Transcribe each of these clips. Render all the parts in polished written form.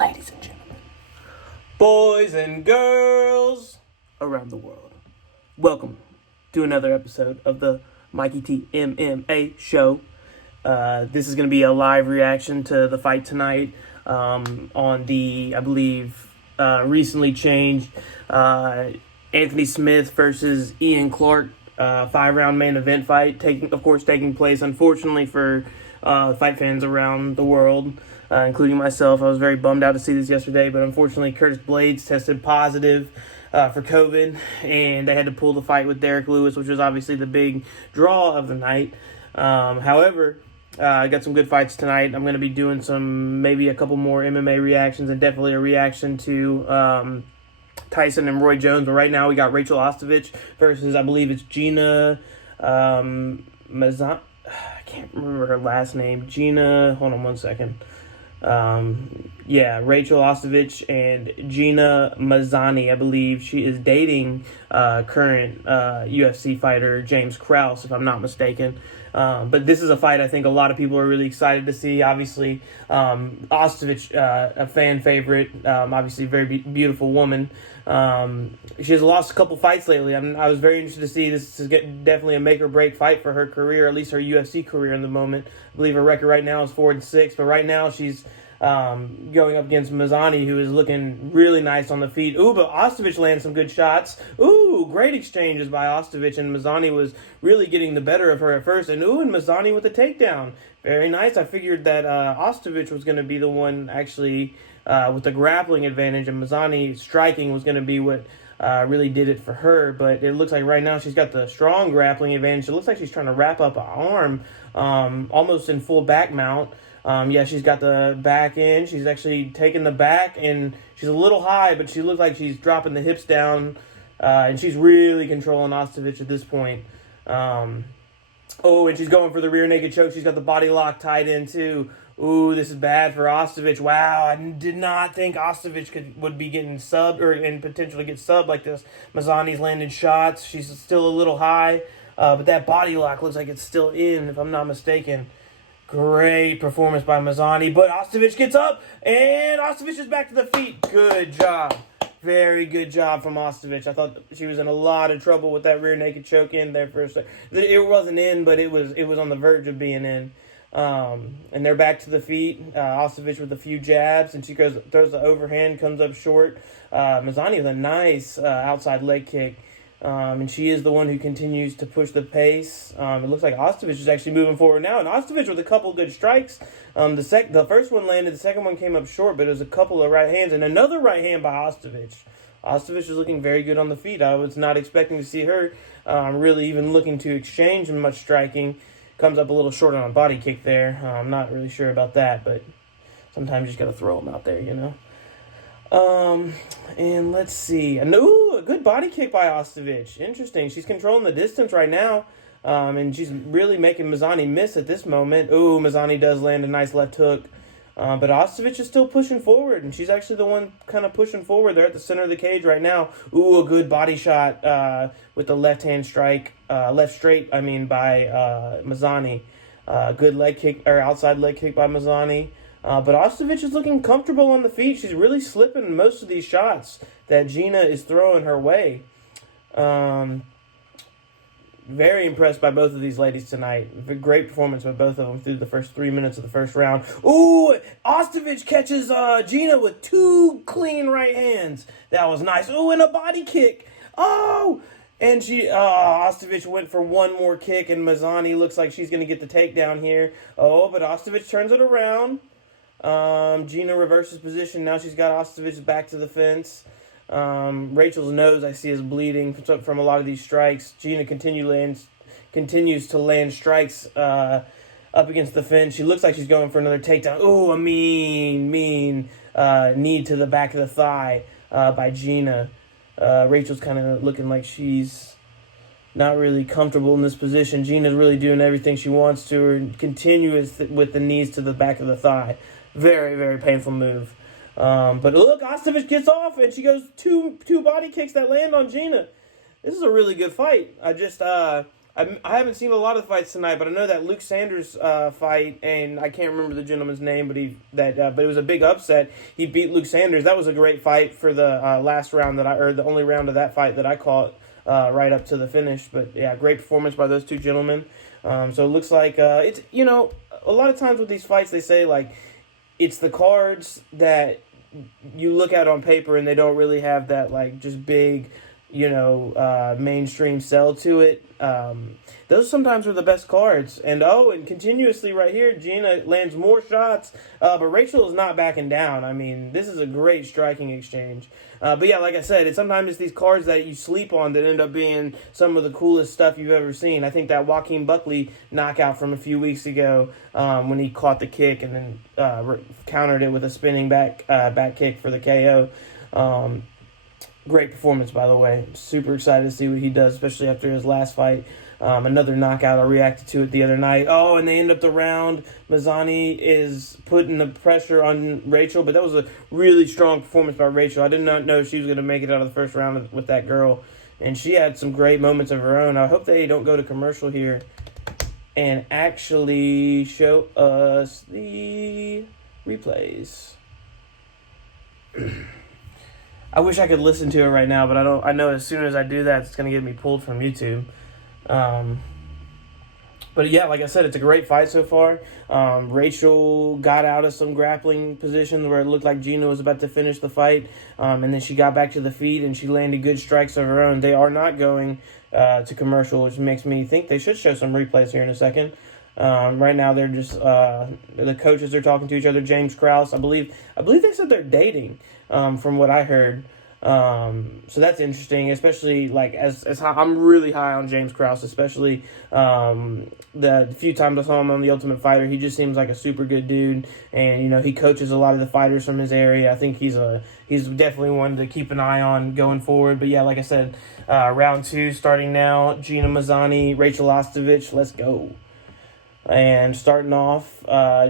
Ladies and gentlemen, boys and girls around the world, welcome to another episode of the MikeyTMMA show. This is going to be a live reaction to the fight tonight on the, I believe, recently changed Anthony Smith versus Ian Clark 5-round main event fight, taking place, unfortunately, for fight fans around the world, including myself. I was very bummed out to see this yesterday, but unfortunately Curtis Blades tested positive for COVID, and they had to pull the fight with Derek Lewis, which was obviously the big draw of the night. However, I got some good fights tonight. I'm going to be doing maybe a couple more MMA reactions, and definitely a reaction to Tyson and Roy Jones. But right now we got Rachel Ostovich versus, I believe it's Gina Mazany. I can't remember her last name. Gina, hold on one second. Rachel Ostovich and Gina Mazany. I believe she is dating current UFC fighter James Krause, if I'm not mistaken. But this is a fight I think a lot of people are really excited to see. Obviously, Ostovich, a fan favorite, obviously a very beautiful woman. She has lost a couple fights lately. I was very interested to see this is definitely a make or break fight for her career, at least her UFC career in the moment. I believe her record right now is 4-6, but right now she's going up against Mazany, who is looking really nice on the feet. Ooh, but Ostovich landed some good shots. Ooh, great exchanges by Ostovich, and Mazany was really getting the better of her at first. And Mazany with the takedown. Very nice. I figured that Ostovich was going to be the one actually with the grappling advantage, and Mazany striking was going to be what really did it for her. But it looks like right now she's got the strong grappling advantage. It looks like she's trying to wrap up an arm almost in full back mount. She's got the back in. She's actually taking the back, and she's a little high, but she looks like she's dropping the hips down, and she's really controlling Ostovich at this point. And she's going for the rear naked choke. She's got the body lock tied in, too. Ooh, this is bad for Ostovich. Wow, I did not think Ostovich would be getting subbed and potentially get subbed like this. Mazany's landing shots. She's still a little high, but that body lock looks like it's still in, if I'm not mistaken. Great performance by Mazany, but Ostovich gets up, and Ostovich is back to the feet. Good job. Very good job from Ostovich. I thought she was in a lot of trouble with that rear naked choke in there for a second. It wasn't in, but it was on the verge of being in. And they're back to the feet. Ostovich with a few jabs, and she throws the overhand, comes up short. Mazany with a nice outside leg kick. And she is the one who continues to push the pace. It looks like Ostovich is actually moving forward now, and Ostovich with a couple good strikes. The first one landed, the second one came up short, but it was a couple of right hands, and another right hand by Ostovich. Ostovich is looking very good on the feet. I was not expecting to see her really even looking to exchange much striking. Comes up a little short on a body kick there. I'm not really sure about that, but sometimes you just got to throw them out there, you know. And let's see. A good body kick by Ostovich. Interesting. She's controlling the distance right now. And she's really making Mazany miss at this moment. Ooh, Mazany does land a nice left hook. But Ostovich is still pushing forward, and she's actually the one kind of pushing forward. They're at the center of the cage right now. Ooh, a good body shot with the left-hand strike, left straight, by Mazany. Good leg kick, or outside leg kick by Mazany. But Ostovich is looking comfortable on the feet. She's really slipping most of these shots that Gina is throwing her way. Very impressed by both of these ladies tonight. Great performance by both of them through the first 3 minutes of the first round. Ooh, Ostovich catches Gina with two clean right hands. That was nice. Ooh, and a body kick. Oh! And Ostovich went for one more kick, and Mazany looks like she's going to get the takedown here. Oh, but Ostovich turns it around. Gina reverses position. Now she's got Ostovich back to the fence. Rachel's nose, I see, is bleeding from a lot of these strikes. Gina continues to land strikes up against the fence. She looks like she's going for another takedown. Ooh, a mean knee to the back of the thigh by Gina. Rachel's kind of looking like she's not really comfortable in this position. Gina's really doing everything she wants to, and continues with the knees to the back of the thigh. Very, very painful move. But look, Ostovich gets off, and she goes two body kicks that land on Gina. This is a really good fight. I haven't seen a lot of fights tonight, but I know that Luke Sanders fight, and I can't remember the gentleman's name, but but it was a big upset. He beat Luke Sanders. That was a great fight for the last round or the only round of that fight that I caught right up to the finish. But yeah, great performance by those two gentlemen. So it looks like it's a lot of times with these fights they say like it's the cards that you look at on paper and they don't really have that like just big mainstream sell to it. Those sometimes are the best cards. And continuously right here, Gina lands more shots, but Rachel is not backing down. I mean, this is a great striking exchange. But yeah, like I said, sometimes it's these cards that you sleep on that end up being some of the coolest stuff you've ever seen. I think that Joaquin Buckley knockout from a few weeks ago, when he caught the kick and then countered it with a spinning back kick for the KO. Great performance, by the way. Super excited to see what he does, especially after his last fight. Another knockout. I reacted to it the other night. Oh, and they end up the round. Mazany is putting the pressure on Rachel, but that was a really strong performance by Rachel. I did not know she was going to make it out of the first round with that girl, and she had some great moments of her own. I hope they don't go to commercial here and actually show us the replays. I wish I could listen to it right now, but I don't. I know as soon as I do that, it's going to get me pulled from YouTube. But yeah, like I said, it's a great fight so far. Rachel got out of some grappling positions where it looked like Gina was about to finish the fight, and then she got back to the feet and she landed good strikes of her own. They are not going to commercial, which makes me think they should show some replays here in a second. Right now, they're just the coaches are talking to each other. James Krause, I believe they said they're dating. From what I heard, so that's interesting. Especially like as I'm really high on James Krause, especially the few times I saw him on The Ultimate Fighter. He just seems like a super good dude, and he coaches a lot of the fighters from his area. I think he's definitely one to keep an eye on going forward. But yeah, like I said, round 2 starting now. Gina Mazany, Rachel Ostovich, let's go. And starting off,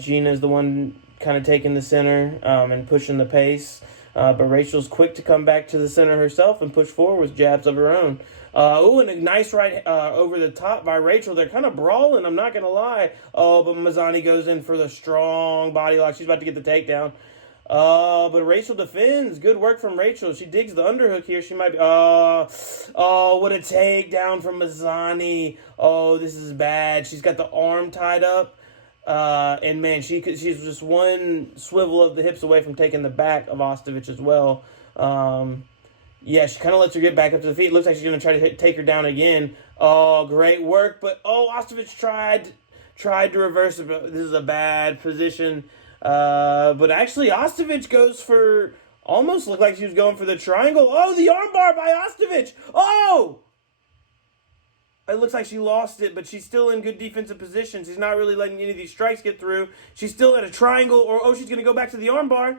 Gina is the one kind of taking the center and pushing the pace. But Rachel's quick to come back to the center herself and push forward with jabs of her own. And a nice right over the top by Rachel. They're kind of brawling, I'm not going to lie. Oh, but Mazany goes in for the strong body lock. She's about to get the takedown. But Rachel defends. Good work from Rachel. She digs the underhook here. She might be... what a takedown from Mazany. Oh, this is bad. She's got the arm tied up. And man, she's just one swivel of the hips away from taking the back of Ostovich as well. Yeah, she kind of lets her get back up to the feet. Looks like she's going to try to take her down again. Oh, great work. But, Ostovich tried to reverse it. But this is a bad position. But actually, Ostovich goes for... Almost looked like she was going for the triangle. Oh, the armbar by Ostovich. Oh! It looks like she lost it, but she's still in good defensive positions. She's not really letting any of these strikes get through. She's still at a triangle, she's going to go back to the armbar.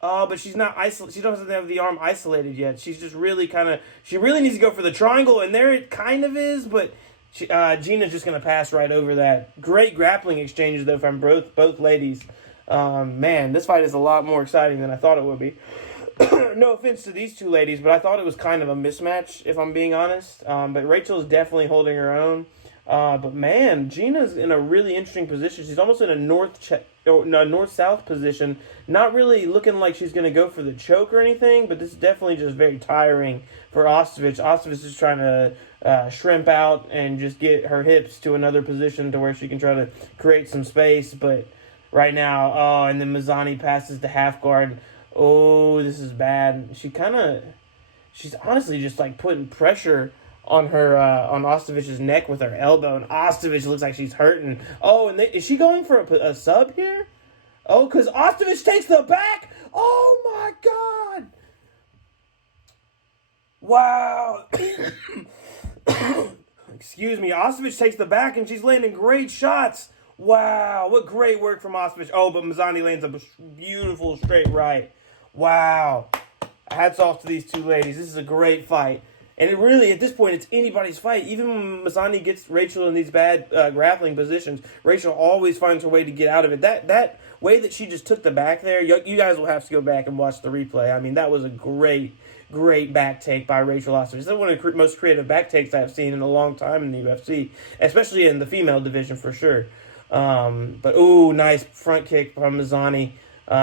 But she's not isolated. She doesn't have the arm isolated yet. She's just really she really needs to go for the triangle, and there it kind of is, but Gina's just going to pass right over that. Great grappling exchanges, though, from both ladies. Man, this fight is a lot more exciting than I thought it would be. No offense to these two ladies, but I thought it was kind of a mismatch, if I'm being honest. But Rachel is definitely holding her own. But man, Gina's in a really interesting position. She's almost in a north-south position. Not really looking like she's going to go for the choke or anything, but this is definitely just very tiring for Ostovich. Ostovich is trying to shrimp out and just get her hips to another position to where she can try to create some space. But right now, and then Mazany passes to half guard. Oh, this is bad. She's honestly just like putting pressure on her on Ostovich's neck with her elbow, and Ostovich looks like she's hurting. Oh, and is she going for a sub here? Oh, because Ostovich takes the back. Oh my God! Wow. Excuse me. Ostovich takes the back, and she's landing great shots. Wow, what great work from Ostovich. Oh, but Mazany lands a beautiful straight right. Wow. Hats off to these two ladies. This is a great fight. And it really, at this point, it's anybody's fight. Even when Mazany gets Rachel in these bad grappling positions, Rachel always finds her way to get out of it. That way that she just took the back there, you guys will have to go back and watch the replay. I mean, that was a great great back take by Rachel Ostovich. That's one of the most creative back takes I've seen in a long time in the UFC, especially in the female division for sure. But ooh, nice front kick from Mazany.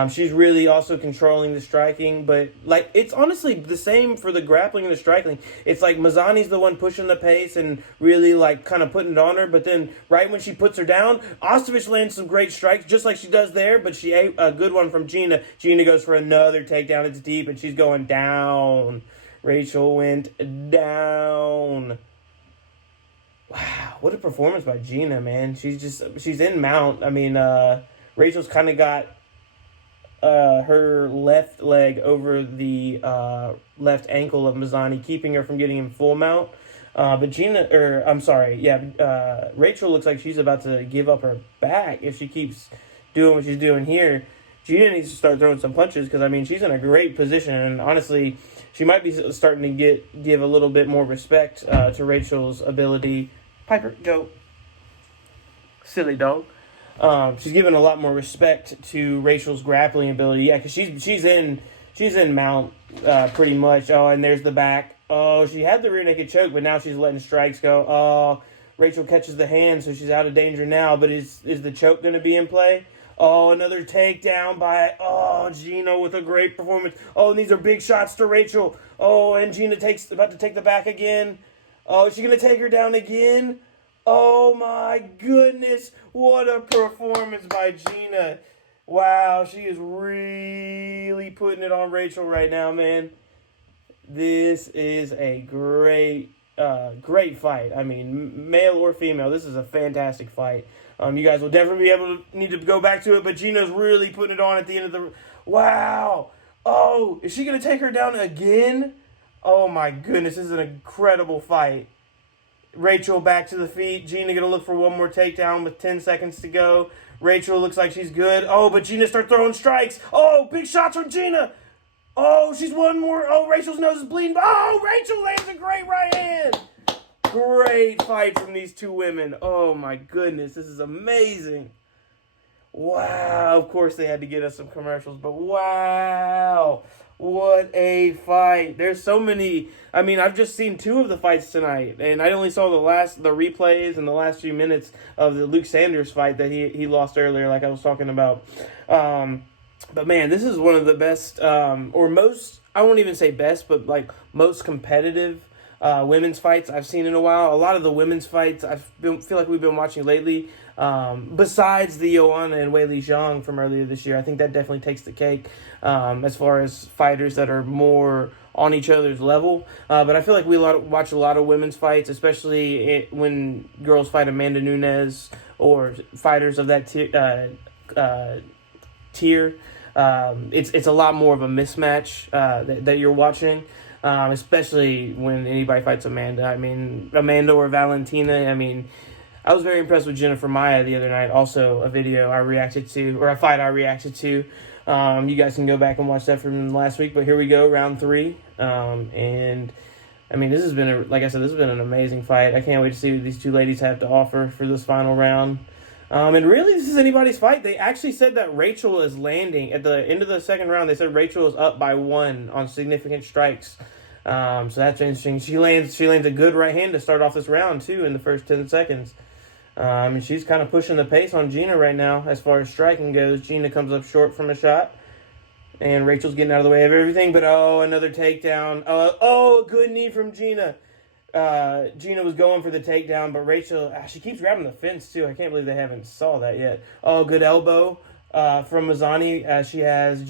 She's really also controlling the striking, but like it's honestly the same for the grappling and the striking. It's like Mazany's the one pushing the pace and really like kind of putting it on her, but then right when she puts her down, Ostovich lands some great strikes just like she does there, but she ate a good one from Gina. Gina goes for another takedown. It's deep and she's going down. Rachel went down. Wow, what a performance by Gina, man. She's in mount. I mean, Rachel's kind of got her left leg over the left ankle of Mazany, keeping her from getting in full mount. But Rachel looks like she's about to give up her back if she keeps doing what she's doing here. Gina needs to start throwing some punches because, I mean, she's in a great position. And honestly, she might be starting to give a little bit more respect to Rachel's ability. Piper, go. Silly dog. She's given a lot more respect to Rachel's grappling ability. Yeah, because she's in mount pretty much. Oh, and there's the back. Oh, she had the rear naked choke, but now she's letting strikes go. Oh, Rachel catches the hand, so she's out of danger now. But is the choke going to be in play? Oh, another takedown by Gina with a great performance. Oh, and these are big shots to Rachel. Oh, and Gina about to take the back again. Oh, is she going to take her down again? Oh my goodness, what a performance by Gina. Wow, she is really putting it on Rachel right now, man. This is a great fight. I mean, male or female, this is a fantastic fight. You guys will definitely need to go back to it, but Gina's really putting it on at the end of the... Wow. Oh, is she going to take her down again? Oh my goodness, this is an incredible fight. Rachel back to the feet. Gina going to look for one more takedown with 10 seconds to go. Rachel looks like she's good. Oh, but Gina starts throwing strikes. Oh, big shots from Gina. Oh, she's one more. Oh, Rachel's nose is bleeding. Oh, Rachel lands a great right hand. Great fight from these two women. Oh, my goodness. This is amazing. Wow. Of course, they had to get us some commercials, but wow. What a fight. There's so many. I mean, I've just seen two of the fights tonight, and I only saw the replays and the last few minutes of the Luke Sanders fight that he lost earlier, like I was talking about. But man, this is one of the best, or most, I won't even say best, but like most competitive women's fights I've seen in a while. A lot of the women's fights feel like we've been watching lately, besides the Joanna and Weili Zhang from earlier this year, I think that definitely takes the cake as far as fighters that are more on each other's level. But I feel like we watch a lot of women's fights, especially when girls fight Amanda Nunes or fighters of that tier. It's a lot more of a mismatch that you're watching. Especially when anybody fights Amanda. I mean, Amanda or Valentina. I mean, I was very impressed with Jennifer Maia the other night. Also, a video I reacted to, or a fight I reacted to. You guys can go back and watch that from last week. But here we go, round 3. And I mean, this has been an amazing fight. I can't wait to see what these two ladies have to offer for this final round. And really, this is anybody's fight. They actually said that Rachel is landing at the end of the second round. They said Rachel is up by 1 on significant strikes. So that's interesting. She lands a good right hand to start off this round too in the first 10 seconds. And she's kind of pushing the pace on Gina right now as far as striking goes. Gina comes up short from a shot, and Rachel's getting out of the way of everything. But another takedown. A good knee from Gina. Gina was going for the takedown, but Rachel, she keeps grabbing the fence too. I can't believe they haven't saw that yet. Oh, good elbow from Mazany. She has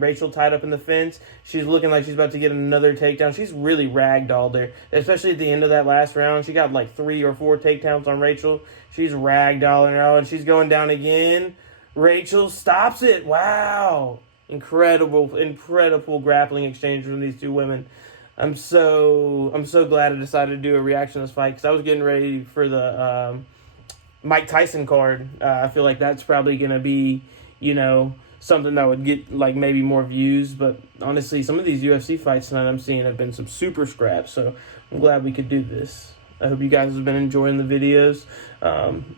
Rachel tied up in the fence. She's looking like she's about to get another takedown. She's really ragdolled there, especially at the end of that last round. She got like 3 or 4 takedowns on Rachel. She's ragdolling her, and she's going down again. Rachel stops it. Wow. Incredible grappling exchange from these two women. I'm so glad I decided to do a reaction to this fight because I was getting ready for the Mike Tyson card. I feel like that's probably going to be, something that would get like maybe more views. But honestly, some of these UFC fights tonight I'm seeing have been some super scraps. So I'm glad we could do this. I hope you guys have been enjoying the videos.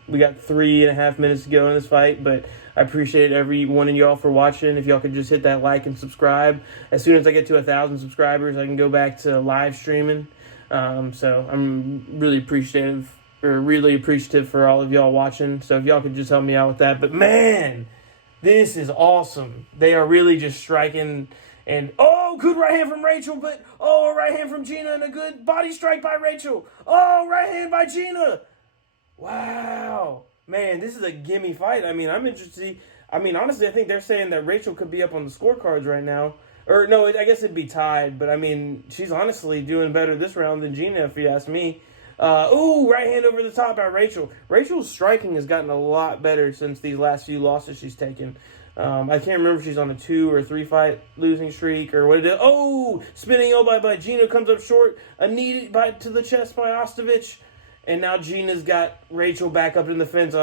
We got 3.5 minutes to go in this fight, but I appreciate every one of y'all for watching. If y'all could just hit that like and subscribe. As soon as I get to 1,000 subscribers, I can go back to live streaming. So I'm really appreciative for all of y'all watching. So if y'all could just help me out with that. But man, this is awesome. They are really just striking. And, good right hand from Rachel, but, right hand from Gina, and a good body strike by Rachel. Right hand by Gina. Wow. Man, this is a gimme fight. I mean, I'm interested. I mean, honestly, I think they're saying that Rachel could be up on the scorecards right now. Or, no, I guess it'd be tied. But, I mean, she's honestly doing better this round than Gina, if you ask me. Right hand over the top by Rachel. Rachel's striking has gotten a lot better since these last few losses she's taken. I can't remember if she's on a 2 or 3 fight losing streak or what it is. Spinning elbow by Gina, comes up short. A knee to the chest by Ostovich. And now Gina's got Rachel back up in the fence.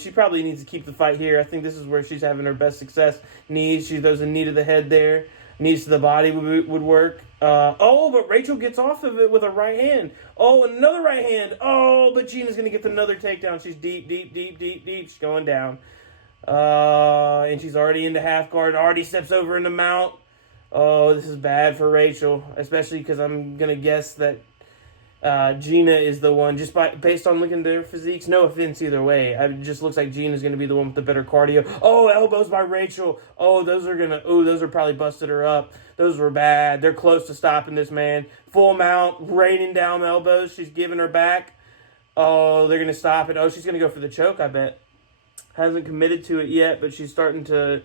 She probably needs to keep the fight here. I think this is where she's having her best success. She throws a knee to the head there. Knees to the body would work. But Rachel gets off of it with a right hand. Another right hand. But Gina's going to get another takedown. She's deep. She's going down. And she's already into half guard. Already steps over into mount. This is bad for Rachel. Especially because I'm going to guess that Gina is the one, just based on looking at their physiques. No offense either way. It just looks like Gina's going to be the one with the better cardio. Elbows by Rachel. Those are probably busted her up. Those were bad. They're close to stopping this, man. Full mount, raining down elbows. She's giving her back. They're going to stop it. She's going to go for the choke, I bet. Hasn't committed to it yet, but she's starting to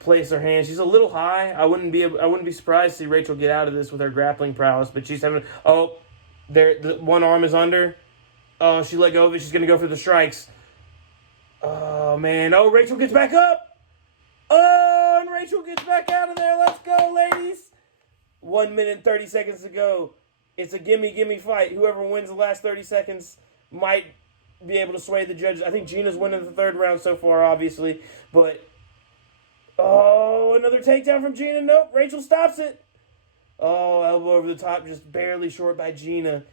place her hands. She's a little high. I wouldn't be surprised to see Rachel get out of this with her grappling prowess, but she's having the one arm is under. She let go of it. She's going to go for the strikes. Man. Rachel gets back up. And Rachel gets back out of there. Let's go, ladies. 1 minute and 30 seconds to go. It's a gimme fight. Whoever wins the last 30 seconds might be able to sway the judges. I think Gina's winning the third round so far, obviously. But, another takedown from Gina. Nope, Rachel stops it. Elbow over the top, just barely short by Gina.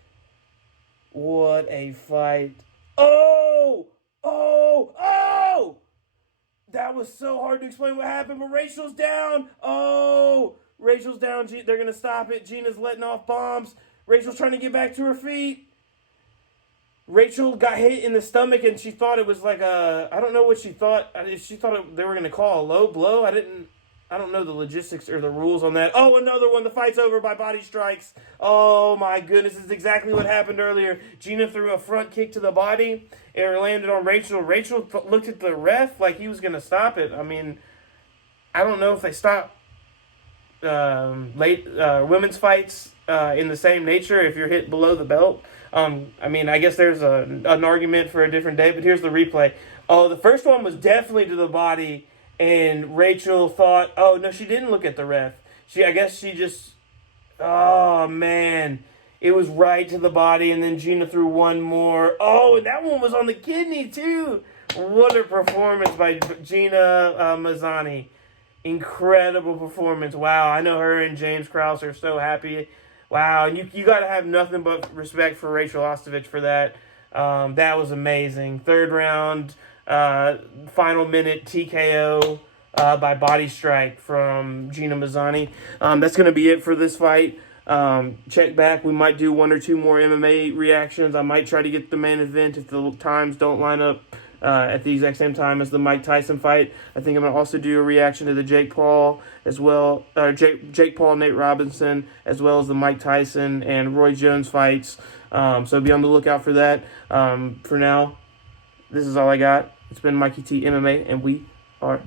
What a fight. That was so hard to explain what happened, but Rachel's down. Rachel's down. They're going to stop it. Gina's letting off bombs. Rachel's trying to get back to her feet. Rachel got hit in the stomach, and she thought it was like I don't know what she thought. She thought they were going to call a low blow. I don't know the logistics or the rules on that. Another one. The fight's over by body strikes. Oh, my goodness. This is exactly what happened earlier. Gina threw a front kick to the body. It landed on Rachel. Rachel looked at the ref like he was going to stop it. I mean, I don't know if they stop women's fights in the same nature if you're hit below the belt. I guess there's an argument for a different day, but here's the replay. The first one was definitely to the body. And Rachel thought, no, she didn't look at the ref. I guess she just, man. It was right to the body, and then Gina threw one more. And that one was on the kidney, too. What a performance by Gina Mazany. Incredible performance. Wow, I know her and James Krause are so happy. Wow, and you got to have nothing but respect for Rachel Ostovich for that. That was amazing. Third round. Final minute TKO by body strike from Gina Mazany. That's going to be it for this fight. Check back. We might do 1 or 2 more MMA reactions. I might try to get the main event if the times don't line up at the exact same time as the Mike Tyson fight. I think I'm going to also do a reaction to the Jake Paul as well. Jake Paul, Nate Robinson, as well as the Mike Tyson and Roy Jones fights. So be on the lookout for that. For now, this is all I got. It's been MikeyTMMA, and we are